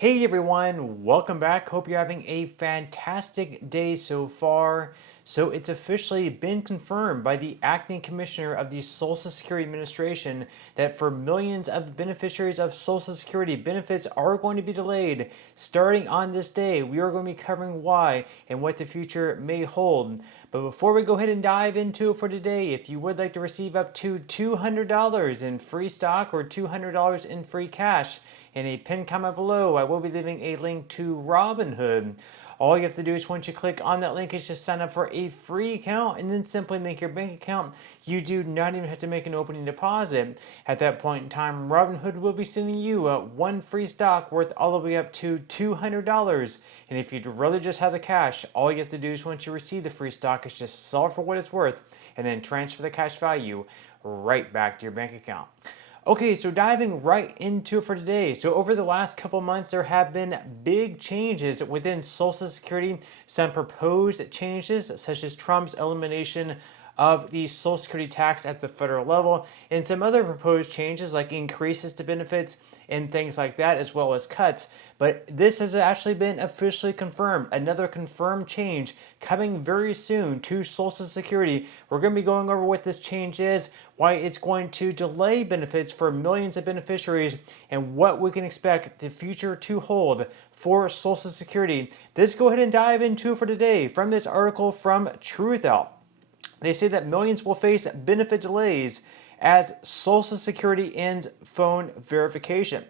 Hey everyone, welcome back. Hope you're having a fantastic day so far. So it's officially been confirmed by the acting commissioner of the Social Security Administration that for millions of beneficiaries of Social Security, benefits are going to be delayed. Starting on this day, we are going to be covering why and what the future may hold. But before we go ahead and dive into it for today, if you would like to receive up to $200 in free stock or $200 in free cash, in a pinned comment below, I will be leaving a link to Robinhood. All you have to do is once you click on that link is just sign up for a free account and then simply link your bank account. You do not even have to make an opening deposit. At that point in time, Robinhood will be sending you one free stock worth all the way up to $200. And if you'd rather just have the cash, all you have to do is once you receive the free stock is just sell it for what it's worth and then transfer the cash value right back to your bank account. Okay, so diving right into it for today. So over the last couple months, there have been big changes within Social Security, some proposed changes such as Trump's elimination of the Social Security tax at the federal level, and some other proposed changes like increases to benefits and things like that, as well as cuts. But this has actually been officially confirmed. Another confirmed change coming very soon to Social Security. We're going to be going over what this change is, why it's going to delay benefits for millions of beneficiaries, and what we can expect the future to hold for Social Security. Let's go ahead and dive into it for today from this article from Truthout. They say that millions will face benefit delays as Social Security ends phone verification.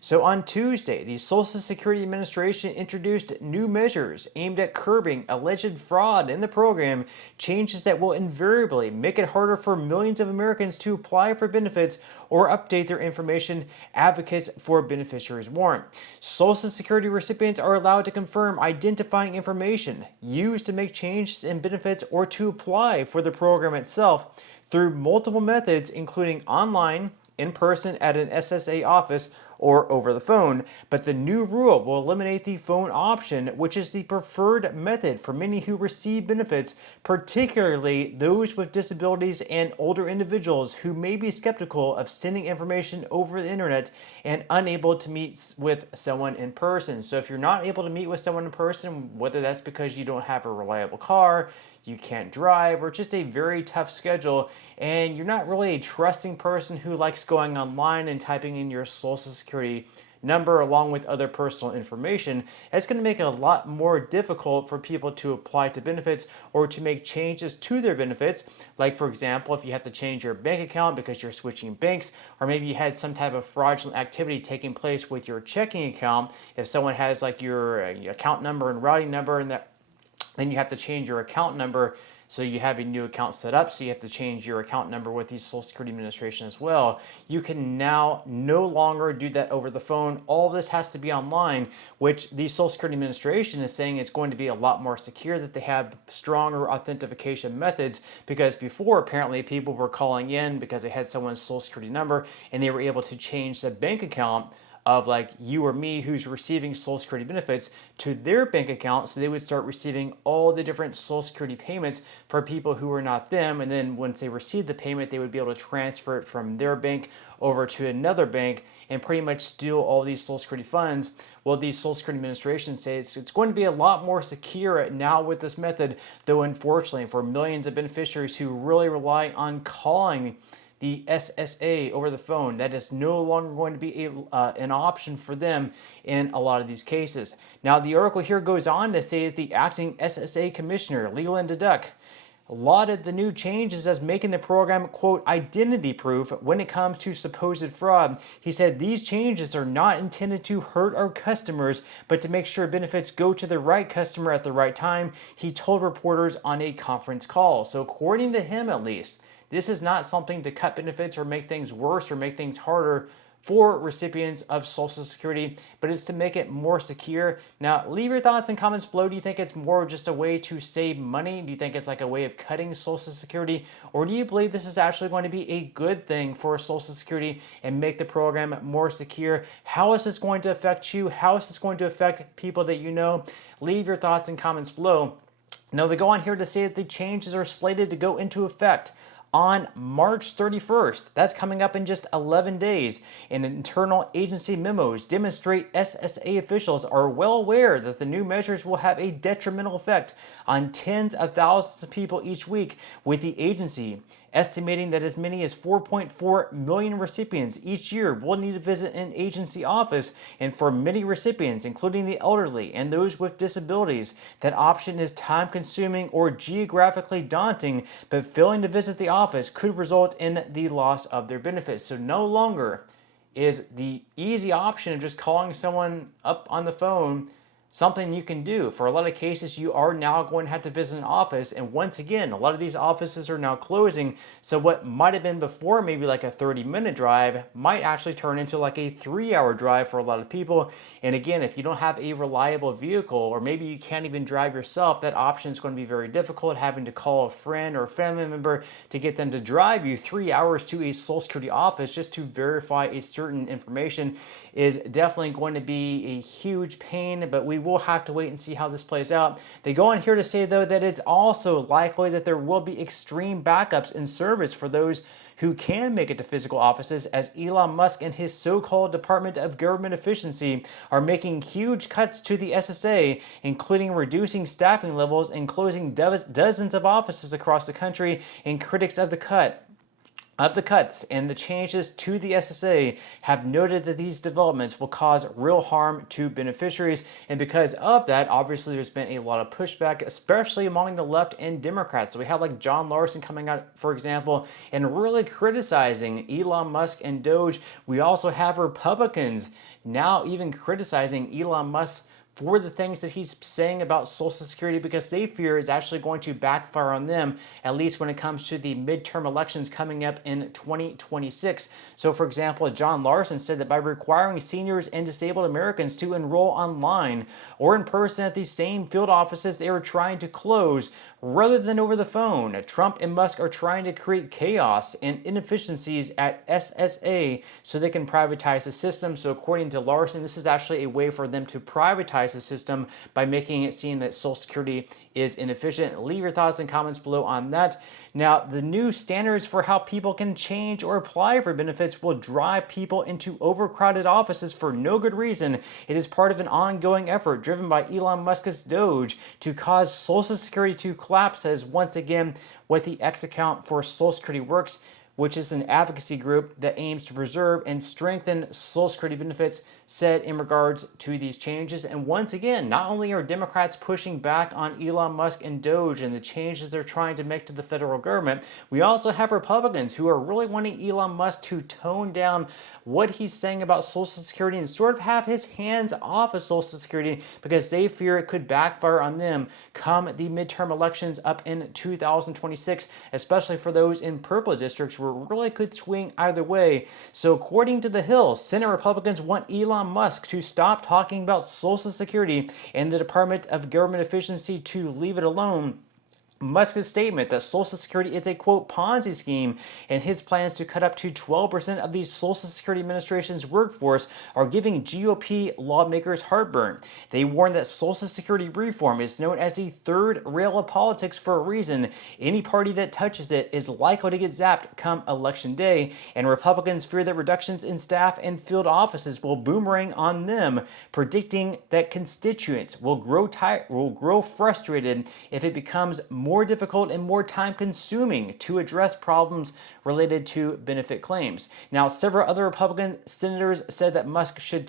So on Tuesday, the Social Security Administration introduced new measures aimed at curbing alleged fraud in the program, changes that will invariably make it harder for millions of Americans to apply for benefits or update their information, advocates for beneficiaries warn. Social Security recipients are allowed to confirm identifying information used to make changes in benefits or to apply for the program itself through multiple methods, including online, in person at an SSA office, or over the phone. But the new rule will eliminate the phone option, which is the preferred method for many who receive benefits, particularly those with disabilities and older individuals who may be skeptical of sending information over the internet and unable to meet with someone in person. So if you're not able to meet with someone in person, whether that's because you don't have a reliable car, you can't drive, or just a very tough schedule, and you're not really a trusting person who likes going online and typing in your Social Security number along with other personal information, it's going to make it a lot more difficult for people to apply to benefits or to make changes to their benefits. Like, for example, if you have to change your bank account because you're switching banks, or maybe you had some type of fraudulent activity taking place with your checking account. If someone has like your account number and routing number, and then you have to change your account number. So you have a new account set up, so you have to change your account number with the Social Security Administration as well. You can now no longer do that over the phone. All of this has to be online, which the Social Security Administration is saying is going to be a lot more secure, that they have stronger authentication methods, because before apparently people were calling in because they had someone's Social Security number and they were able to change the bank account of like you or me who's receiving Social Security benefits to their bank account, so they would start receiving all the different Social Security payments for people who are not them, and then once they receive the payment, they would be able to transfer it from their bank over to another bank and pretty much steal all these Social Security funds. Well, the Social Security Administration says it's going to be a lot more secure now with this method, though unfortunately for millions of beneficiaries who really rely on calling the SSA over the phone, that is no longer going to be an option for them in a lot of these cases. Now, the article here goes on to say that the acting SSA commissioner, Leland Duck, lauded the new changes as making the program, quote, identity proof when it comes to supposed fraud. He said these changes are not intended to hurt our customers, but to make sure benefits go to the right customer at the right time, he told reporters on a conference call. So according to him, at least, this is not something to cut benefits or make things worse or make things harder for recipients of Social Security, but it's to make it more secure. Now, leave your thoughts and comments below. Do you think it's more just a way to save money? Do you think it's like a way of cutting Social Security? Or do you believe this is actually going to be a good thing for Social Security and make the program more secure? How is this going to affect you? How is this going to affect people that you know? Leave your thoughts and comments below. Now, they go on here to say that the changes are slated to go into effect on March 31st. That's coming up in just 11 days. And internal agency memos demonstrate SSA officials are well aware that the new measures will have a detrimental effect on tens of thousands of people each week, with the agency estimating that as many as 4.4 million recipients each year will need to visit an agency office, and for many recipients, including the elderly and those with disabilities, that option is time-consuming or geographically daunting, but failing to visit the office could result in the loss of their benefits. So no longer is the easy option of just calling someone up on the phone something you can do. For a lot of cases, you are now going to have to visit an office, and once again, a lot of these offices are now closing, so what might have been before maybe like a 30-minute drive might actually turn into like a 3-hour drive for a lot of people. And again, if you don't have a reliable vehicle, or maybe you can't even drive yourself, that option is going to be very difficult, having to call a friend or a family member to get them to drive you 3 hours to a Social Security office just to verify a certain information is definitely going to be a huge pain, but we will have to wait and see how this plays out. They go on here to say, though, that it's also likely that there will be extreme backups in service for those who can make it to physical offices, as Elon Musk and his so-called Department of Government Efficiency are making huge cuts to the SSA, including reducing staffing levels and closing dozens of offices across the country. And critics of the cuts and the changes to the SSA have noted that these developments will cause real harm to beneficiaries. And because of that, obviously there's been a lot of pushback, especially among the left and Democrats. So we have like John Larson coming out, for example, and really criticizing Elon Musk and Doge. We also have Republicans now even criticizing Elon Musk for the things that he's saying about Social Security, because they fear it's actually going to backfire on them, at least when it comes to the midterm elections coming up in 2026. So, for example, John Larson said that by requiring seniors and disabled Americans to enroll online or in person at these same field offices they are trying to close, rather than over the phone, Trump and Musk are trying to create chaos and inefficiencies at SSA so they can privatize the system. So according to Larson, this is actually a way for them to privatize the system by making it seem that Social Security is inefficient. Leave your thoughts and comments below on that. Now, the new standards for how people can change or apply for benefits will drive people into overcrowded offices for no good reason. It is part of an ongoing effort driven by Elon Musk's Doge to cause Social Security to collapse, as once again what the X account for Social Security works, which is an advocacy group that aims to preserve and strengthen Social Security benefits, said in regards to these changes. And once again, not only are Democrats pushing back on Elon Musk and Doge and the changes they're trying to make to the federal government, we also have Republicans who are really wanting Elon Musk to tone down what he's saying about Social Security and sort of have his hands off of Social Security, because they fear it could backfire on them come the midterm elections up in 2026, especially for those in purple districts where it really could swing either way. So according to The Hill, Senate Republicans want Elon Musk to stop talking about Social Security and the Department of Government Efficiency to leave it alone. Musk's statement that Social Security is a, quote, Ponzi scheme, and his plans to cut up to 12% of the Social Security Administration's workforce are giving GOP lawmakers heartburn. They warn that Social Security reform is known as the third rail of politics for a reason. Any party that touches it is likely to get zapped come Election Day, and Republicans fear that reductions in staff and field offices will boomerang on them, predicting that constituents will grow frustrated if it becomes more difficult and more time-consuming to address problems related to benefit claims. Now, several other Republican senators said that Musk should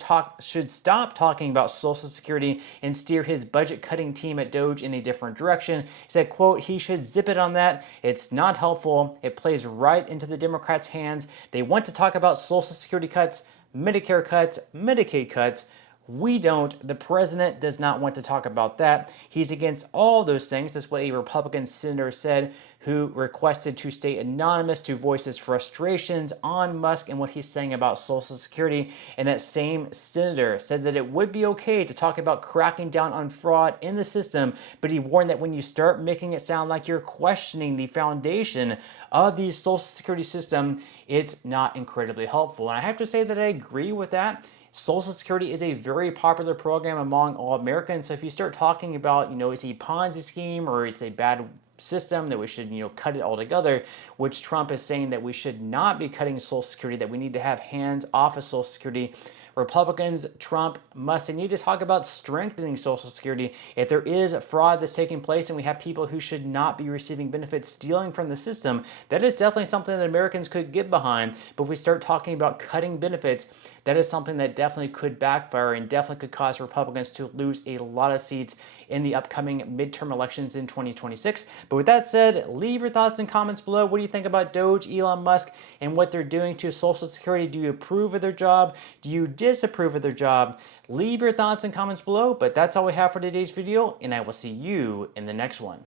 stop talking about Social Security and steer his budget-cutting team at Doge in a different direction. He said, quote, he should zip it on that. It's not helpful. It plays right into the Democrats' hands. They want to talk about Social Security cuts, Medicare cuts, Medicaid cuts. We don't. The president does not want to talk about that. He's against all those things. That's what a Republican senator said, who requested to stay anonymous to voice his frustrations on Musk and what he's saying about Social Security. And that same senator said that it would be okay to talk about cracking down on fraud in the system, but he warned that when you start making it sound like you're questioning the foundation of the Social Security system, it's not incredibly helpful. And I have to say that I agree with that. Social Security is a very popular program among all Americans. So if you start talking about, it's a Ponzi scheme or it's a bad system, that we should, cut it altogether, which Trump is saying that we should not be cutting Social Security, that we need to have hands off of Social Security. Republicans, Trump, they need to talk about strengthening Social Security. If there is fraud that's taking place and we have people who should not be receiving benefits stealing from the system, that is definitely something that Americans could get behind. But if we start talking about cutting benefits, that is something that definitely could backfire and definitely could cause Republicans to lose a lot of seats in the upcoming midterm elections in 2026. But with that said, leave your thoughts and comments below. What do you think about Doge, Elon Musk, and what they're doing to Social Security? Do you approve of their job? Do you disapprove of their job? Leave your thoughts and comments below. But that's all we have for today's video, and I will see you in the next one.